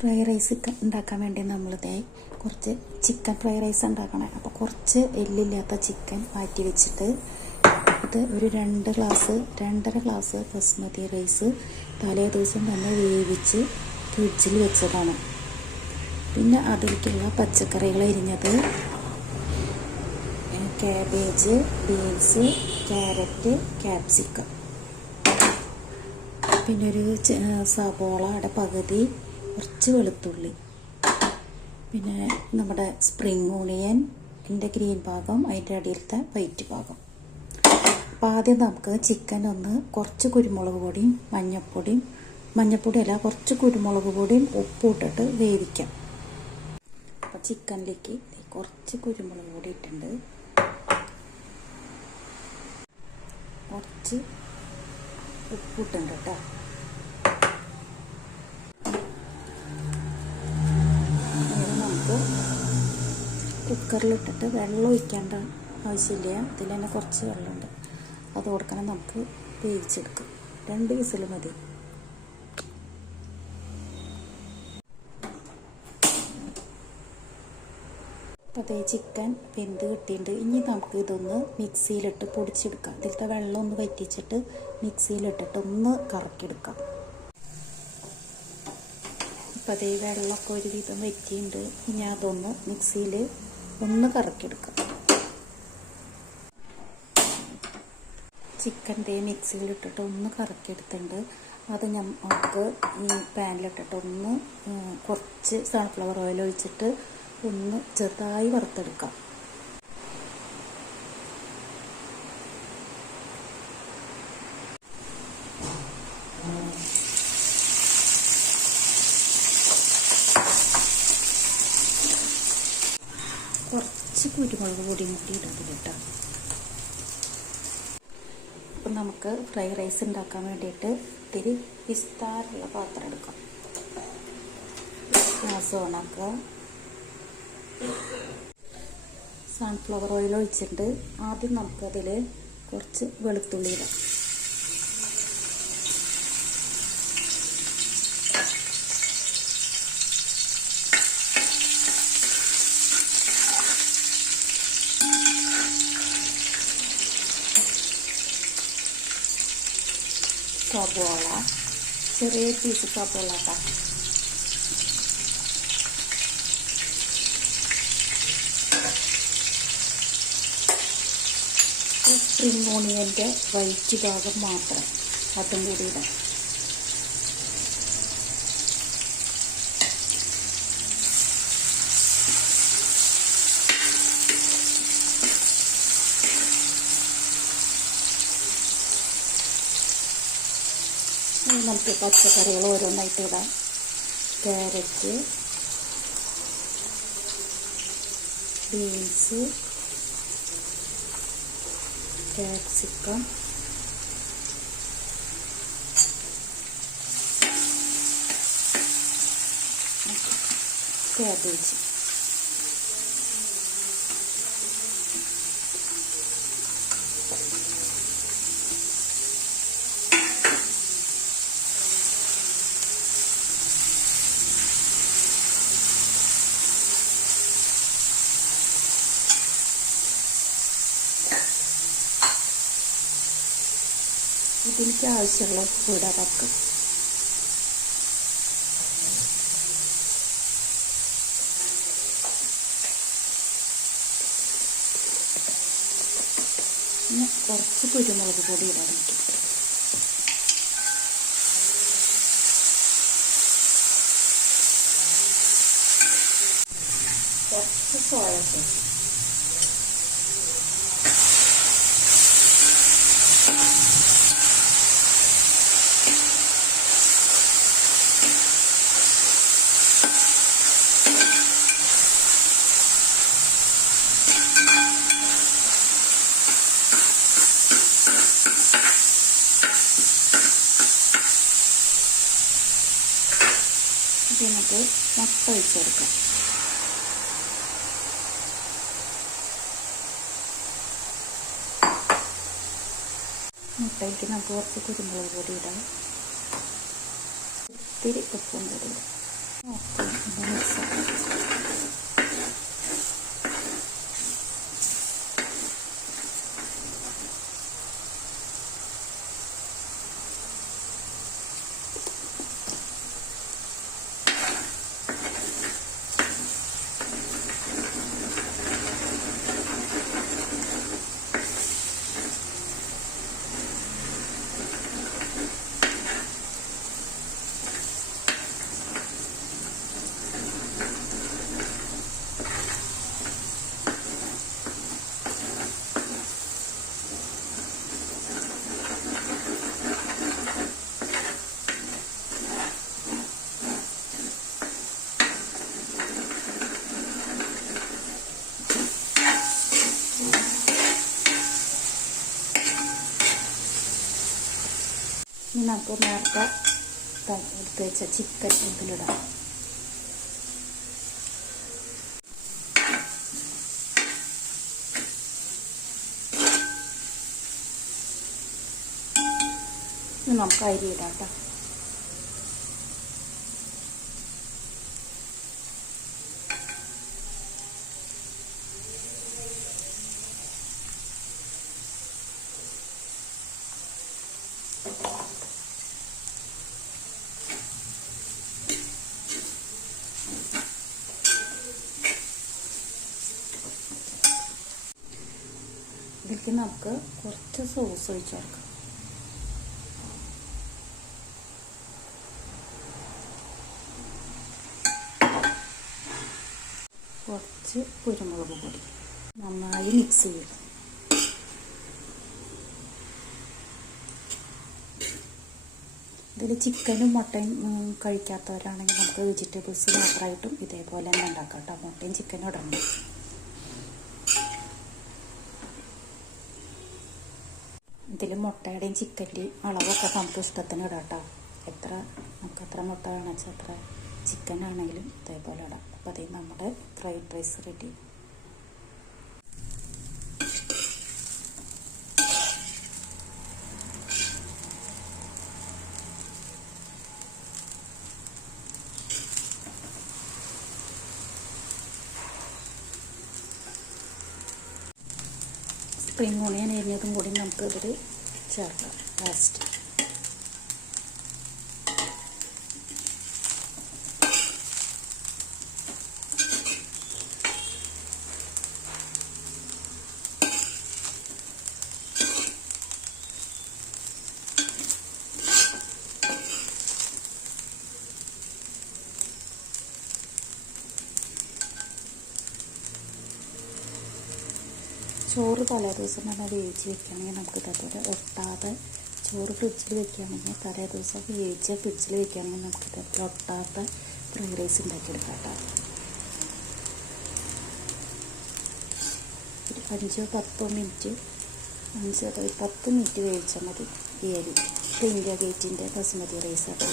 Fry rice ഉണ്ടാക്കാൻ വേണ്ടി നമ്മളിതേ കുറച്ച് ചിക്കൻ ഫ്രൈ റൈസ് ഉണ്ടാക്കണം. അപ്പോൾ കുറച്ച് എല്ലില്ലാത്ത ചിക്കൻ മാറ്റി വെച്ചിട്ട് ഇത് ഒരു രണ്ട് ഗ്ലാസ് രണ്ടര ഗ്ലാസ് ബസ്മതി റൈസ് തലേ ദിവസം തന്നെ വേവിച്ച് ഫ്രിഡ്ജിൽ വെച്ചതാണ്. പിന്നെ അതിലേക്കുള്ള പച്ചക്കറികൾ അരിഞ്ഞത് ക്യാബേജ് ബീൻസ് ക്യാരറ്റ് ക്യാപ്സിക്കം. പിന്നെ ഒരു സവോളയുടെ പകുതി കുറച്ച് വെളുത്തുള്ളി. പിന്നെ നമ്മുടെ സ്പ്രിങ് ഓണിയൻ എന്റെ ഗ്രീൻ ഭാഗം അതിന്റെ അടിയിലത്തെ വൈറ്റ് ഭാഗം. അപ്പോൾ ആദ്യം നമുക്ക് ചിക്കൻ ഒന്ന് കുറച്ച് കുരുമുളക് പൊടിയും മഞ്ഞപ്പൊടിയും മഞ്ഞപ്പൊടി അല്ല കുറച്ച് കുരുമുളക് പൊടിയും ഉപ്പും ഇട്ടിട്ട് വേവിക്കാം. അപ്പോൾ ചിക്കനിലേക്ക് കുറച്ച് കുരുമുളക് പൊടി ഇട്ടുണ്ട് കുറച്ച് ഉപ്പിട്ടുണ്ട് കേട്ടോ നമുക്ക് കുക്കറിലിട്ടിട്ട് വെള്ളം ഒഴിക്കേണ്ട ആവശ്യമില്ല. ഇതിൽ തന്നെ കുറച്ച് വെള്ളമുണ്ട്. അത് കൊടുക്കണം. നമുക്ക് വേവിച്ചെടുക്കും. രണ്ട് വിസിൽ മതി. അതേ ചിക്കൻ വെന്ത് കിട്ടിയിട്ടുണ്ട്. ഇനി നമുക്ക് ഇതൊന്ന് മിക്സിയിലിട്ട് പൊടിച്ചെടുക്കാം. ഇതിലത്തെ വെള്ളം ഒന്ന് വറ്റിച്ചിട്ട് മിക്സിയിലിട്ടിട്ട് ഒന്ന് കറക്കിയെടുക്കാം. അപ്പോൾ അതേ വെള്ളമൊക്കെ ഒരുവിധം വറ്റിയിട്ടുണ്ട്. ഇനി അതൊന്ന് മിക്സിയിൽ ഒന്ന് കറക്കിയെടുക്കാം. ചിക്കൻ ദേ മിക്സിയിലിട്ടിട്ട് ഒന്ന് കറക്കിയെടുത്തിട്ടുണ്ട്. അത് നമുക്ക് ഈ പാനിലിട്ടിട്ട് ഒന്ന് കുറച്ച് സൺഫ്ലവർ ഓയിൽ ഒഴിച്ചിട്ട് ഒന്ന് ചെറുതായി വറുത്തെടുക്കാം. കുറച്ച് കുരുമുളക് പൊടിയും കൂടി ഇടുന്നത് കേട്ടോ അപ്പം നമുക്ക് ഫ്രൈ റൈസ് ഉണ്ടാക്കാൻ വേണ്ടിയിട്ട് ഇത്തിരി വിസ്താരമുള്ള പാത്രം എടുക്കാം. ഗ്യാസ് ഓണാക്കുക സൺഫ്ലവർ ഓയിൽ ഒഴിച്ചിട്ടുണ്ട് ആദ്യം നമുക്കതിൽ കുറച്ച് വെളുത്തുള്ളി ഇടാം. സബോള ചെറിയ പീസ് സബോള സ്പ്രിംഗ് ഓണിയന്റെ വൈറ്റ് ഭാഗം മാത്രം. അതും കൂടി ഇടാം. നമുക്ക് പച്ചക്കറികൾ ഓരോന്നായിട്ട് ഇടാം. Carrot beans capsicum. ക്യാബേജ്. ഇതിലേക്ക് ആവശ്യമുള്ള ഉപ്പിടാൻ വെക്കും പിന്നെ കുറച്ച് കുരുമുളക് പൊടി ഇടാൻ കുറച്ച് സോയ സോസ് ഇതിനകത്ത് മുട്ട വെച്ചെടുക്കാം. മുട്ടയ്ക്ക് നമുക്ക് കുറച്ച് കുരുമുളക് പൊടി ഇടാം. ഒത്തിരി ഉപ്പും കൂടി ഇടാം. ഓക്കെ നമുക്ക് നേരത്തെ എടുത്ത് വെച്ച ചിക്കൻ ഇതിലിടാം. നമുക്ക് അരി ഇടാം കേട്ടോ. ഇതിലേക്ക് നമുക്ക് കുറച്ച് സോസ് ഒഴിച്ചു കൊടുക്കാം. കുറച്ച് കുരുമുളക് പൊടി നന്നായി മിക്സ് ചെയ്യും ഇതിൽ ചിക്കനും മുട്ടയും കഴിക്കാത്തവരാണെങ്കിൽ നമുക്ക് വെജിറ്റബിൾസ് മാത്രമായിട്ടും ഇതേപോലെ തന്നെ ഉണ്ടാക്കാം കേട്ടോ. മുട്ടയും ചിക്കനും ഇടണം. ഇതിൽ മുട്ടയുടെയും ചിക്കന്റെയും അളവൊക്കെ നമുക്ക് ഇഷ്ടത്തിന് ഇടാം കേട്ടോ എത്ര നമുക്ക് എത്ര മുട്ട വേണമെന്ന് വെച്ചാൽ എത്ര ചിക്കൻ ആണെങ്കിലും ഇതേപോലെ ഇടാം. അപ്പോൾ അതേ നമ്മുടെ fried rice ready spring onion എരിഞ്ഞതും കൂടി നമുക്ക് ഇതിൽ ചേർക്കാം. ലാസ്റ്റ് ചോറ് തലേ ദിവസം തന്നെ വേവിച്ച് വെക്കുകയാണെങ്കിൽ നമുക്ക് ഇതേപോലെ ഒട്ടാതെ ചോറ് ഫ്രിഡ്ജിൽ വെക്കുകയാണെങ്കിൽ തലേ ദിവസം വേവിച്ച് ഫ്രിഡ്ജിൽ വെക്കുകയാണെങ്കിൽ നമുക്ക് ഇതേപോലെ ഒട്ടാത്ത ഫ്രൈഡ് റൈസ് ഉണ്ടാക്കിയെടുക്കാം കേട്ടോ. ഒരു അഞ്ചോ പത്തോ മിനിറ്റ് അഞ്ചോ പത്ത് മിനിറ്റ് വേവിച്ചാൽ മതി. ഈ അരി ഇന്ത്യ ഗേറ്റിന്റെ ബസുമതി റൈസ് ആണ്